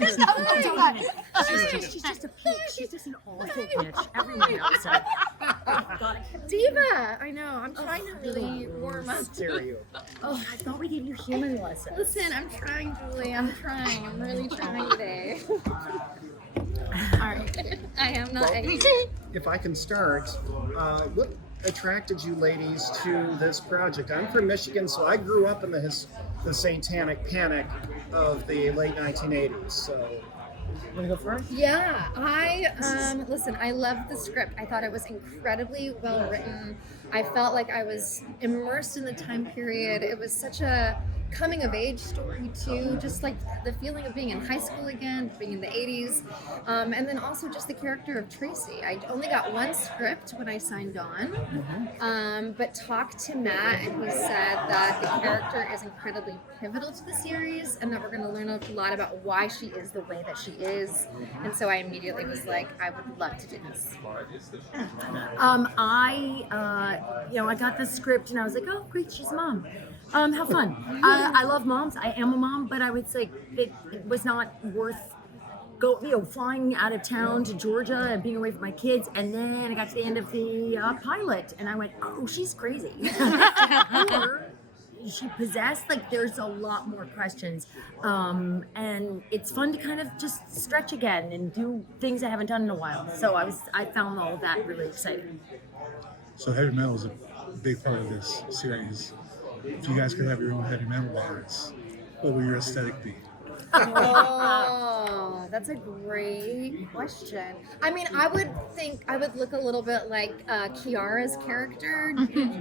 She's just a peach. She's just an awful bitch. Everyone knows it. Diva. I know. I'm trying to really warm up. Hysteria. Oh, I thought we gave you human lessons. Listen, I'm trying, Julie. I'm trying. I'm really trying today. Alright. I am not Eddie. If I can start, what attracted you ladies to this project? I'm from Michigan, so I grew up in the Satanic Panic of the late 1980s. So, Want to go first? Yeah, listen, I loved the script. I thought it was incredibly well written. I felt like I was immersed in the time period. It was such a coming of age story too, just like the feeling of being in high school again, being in the 80s, and then also just the character of Tracy. I only got one script when I signed on, but talked to Matt and he said that the character is incredibly pivotal to the series and that we're going to learn a lot about why she is the way that she is, and so I immediately was like, I would love to do this. I got the script and I was like, oh great, she's a mom. Have fun. I love moms. I am a mom, but I would say it was not worth flying out of town to Georgia and being away from my kids. And then I got to the end of the pilot and I went, oh, she's crazy. Or is she possessed? Like, there's a lot more questions. And it's fun to kind of just stretch again and do things I haven't done in a while. So I found all of that really exciting. So heavy metal is a big part of this series. If you guys could have your own heavy metal bars, what would your aesthetic be? Oh, that's a great question. I mean, I would think I would look a little bit like Kiara's character,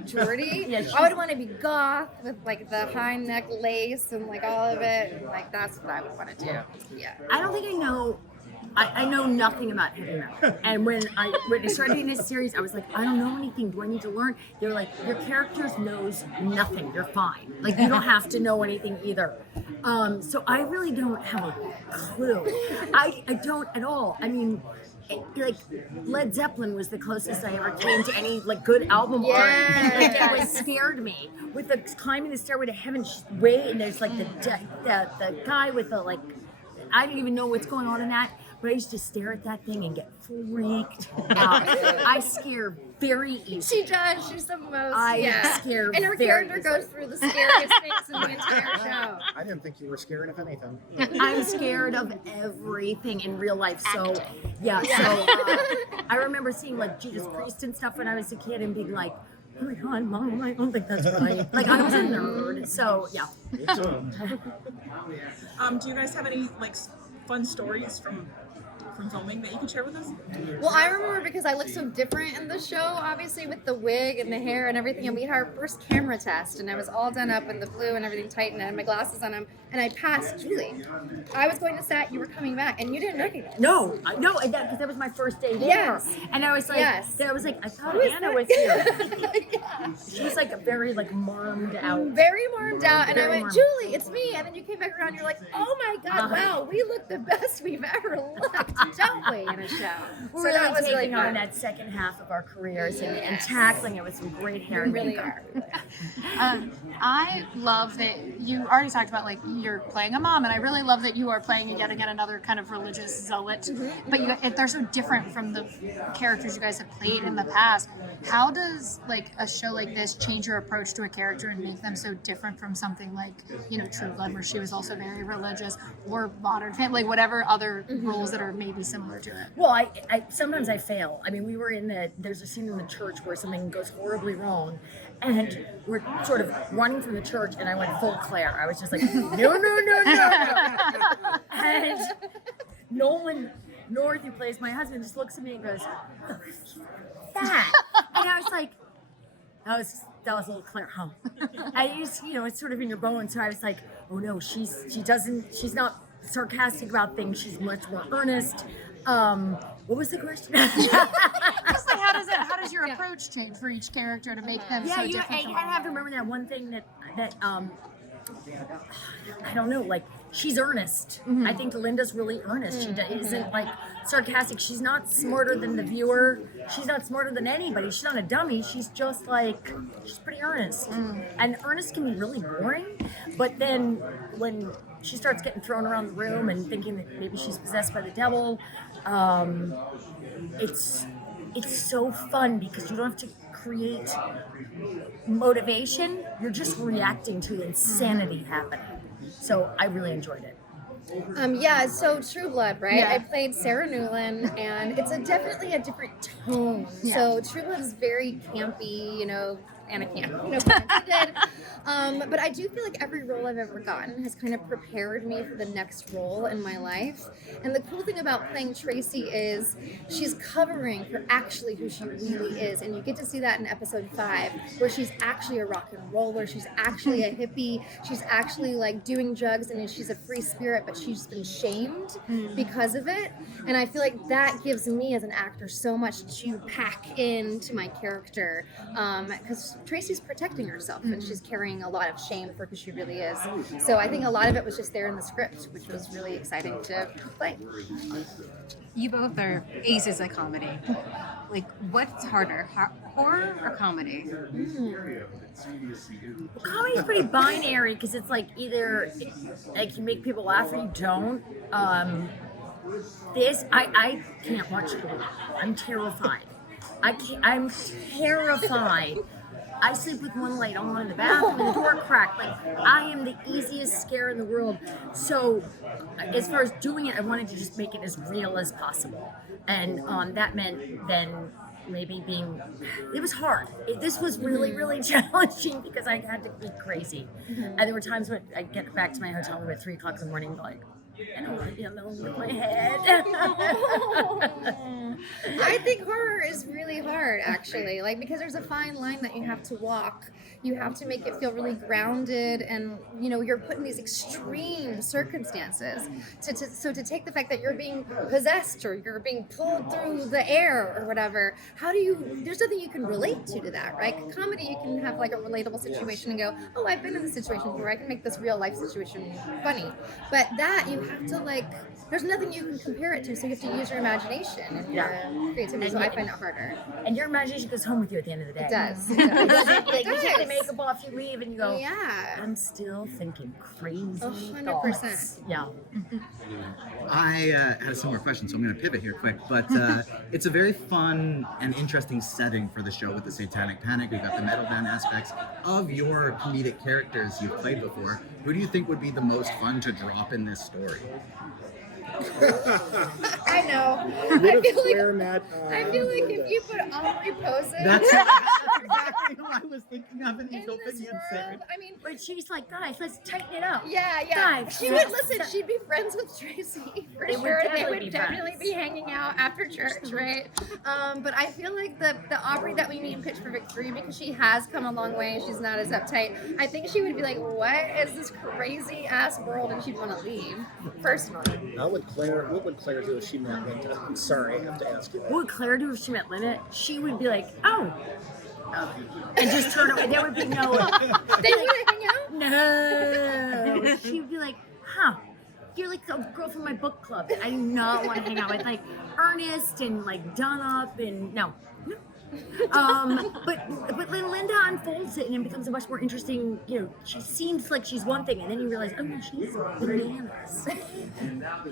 Jordy. Yeah, I would want to be goth with like the high neck lace and like all of it. Like that's what I would want to do. Yeah. I don't think I know. I know nothing about heavy metal. And when I started doing this series, I was like, I don't know anything. Do I need to learn? They're like, your character knows nothing. You're fine. Like, you don't have to know anything either. So I really don't have a clue. I don't at all. I mean, like Led Zeppelin was the closest I ever came to any like good album art. And like, it was scared me with the climbing the stairway to heaven way, and there's like the guy with the like, I don't even know what's going on in that. But I used to stare at that thing and get freaked out. I scare very easily. She does. She's the most. Scare and her very character easily. goes through the scariest things in the entire show. I didn't think you were scared of anything. I'm scared of everything in real life. So, I remember seeing like Judas Priest and stuff when I was a kid and being like, oh my God, Mom, I don't think that's right. Like, I was a nerd. So, yeah. Do you guys have any like fun stories from filming that you can share with us? Well, I remember because I looked so different in the show, obviously with the wig and the hair and everything, and we had our first camera test, and I was all done up in the blue and everything tight, and I had my glasses on them, and I passed Julie. I was going to set, you were coming back, and you didn't recognize me. No, because that was my first day there. Yes. And I was like, I thought Anna was here. She was like very like marmed out. Very marmed out, and I went, marmed. Julie, it's me, and then you came back around, you're like, oh my God, wow, we look the best we've ever looked, don't we, in a show? We're really taking on that second half of our careers and tackling it with some great hair and really makeup. are. I love that you already talked about like you're playing a mom, and I really love that you are playing yet again another kind of religious zealot. But they're so different from the characters you guys have played in the past. How does like a show like this change your approach to a character and make them so different from something like True Blood, where she was also very religious, or Modern Family, like whatever other roles that are maybe similar to it? Well, I sometimes I fail. I mean, there's a scene in the church where something goes horribly wrong, and we're sort of running from the church, and I went full Claire. I was just like, no. And Nolan North, who plays my husband, just looks at me and goes, oh, that. And I was like, that was a little Claire, huh? And it's sort of in your bones. So I was like, oh no, she's not sarcastic about things. She's much more earnest. What was the question? Just like how does your approach change for each character to make them so different? I have to remember that one thing that I don't know, like she's earnest. I think Linda's really earnest. She isn't like sarcastic. She's not smarter than the viewer. She's not smarter than anybody. She's not a dummy. She's just like, she's pretty earnest. And earnest can be really boring, but then when she starts getting thrown around the room and thinking that maybe she's possessed by the devil. It's so fun because you don't have to create motivation. You're just reacting to insanity happening. So I really enjoyed it. Yeah, so True Blood, right? Yeah. I played Sarah Newland, and it's definitely a different tone. Yeah. So True Blood is very campy, you know, Anna Camp, no pun intended. But I do feel like every role I've ever gotten has kind of prepared me for the next role in my life. And the cool thing about playing Tracy is she's covering for actually who she really is. And you get to see that in episode 5, where she's actually a rock and roller, she's actually a hippie, she's actually like doing drugs, and she's a free spirit, but she's been shamed because of it. And I feel like that gives me as an actor so much to pack into my character, because Tracy's protecting herself and she's carrying a lot of shame for who she really is. So I think a lot of it was just there in the script, which was really exciting to play. You both are aces at comedy. Like, what's harder, horror or comedy? Comedy's pretty binary because it's like either like you make people laugh or you don't. I can't watch horror. I'm terrified. I'm terrified. I sleep with one light on in the bathroom and the door cracked. Like, I am the easiest scare in the world. So, as far as doing it, I wanted to just make it as real as possible. And that meant then maybe it was hard. This was really, really challenging because I had to be crazy. And there were times when I'd get back to my hotel room at 3 o'clock in the morning, like, I don't want to be alone with my head. I think horror is really hard, actually, like, because there's a fine line that you have to walk. You have to make it feel really grounded, and you know you're put in these extreme circumstances. So to take the fact that you're being possessed or you're being pulled through the air or whatever, there's nothing you can relate to that, right? Comedy, you can have like a relatable situation and go, oh, I've been in this situation before, I can make this real life situation funny. But that you have to there's nothing you can compare it to, so you have to use your imagination and your creativity. So I find it harder. And your imagination goes home with you at the end of the day. It does. Like, you take the makeup off, you leave, and you go, Yeah. I'm still thinking crazy 100%. thoughts. Yeah. I had a similar question, so I'm going to pivot here quick. But it's a very fun and interesting setting for the show with the Satanic Panic. We've got the metal band aspects of your comedic characters you've played before. Who do you think would be the most fun to drop in this story? I know. Would I have feel Claire like met, if you put Aubrey Posen That's exactly who I was thinking of in in Eagle this Opinion Sarah. world, I mean, But she's like, guys, let's tighten it up. yeah. Guys, She would listen. She'd be friends with Tracy for They would sure. They definitely would be definitely friends. be hanging out after church, right? But I feel like the Aubrey that we meet in Pitch Perfect 3, because she has come a long way, she's not as uptight. I think she would be like, "What is this crazy ass world?" And she'd want to leave. Personally, what would Claire do if she met Linda? I'm sorry, I have to ask you that. What would Claire do if she met Linda? She would be like, oh. And just turn away. There would be no. they wouldn't hang out. No. She would be like, huh. You're like a girl from my book club. I do not want to hang out with like Ernest and like Dunnup and no. But then Linda unfolds it and it becomes a much more interesting, she seems like she's one thing and then you realize, oh no, she's bananas.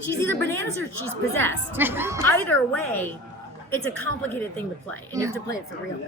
She's either bananas or she's possessed. Either way, it's a complicated thing to play and you have to play it for real.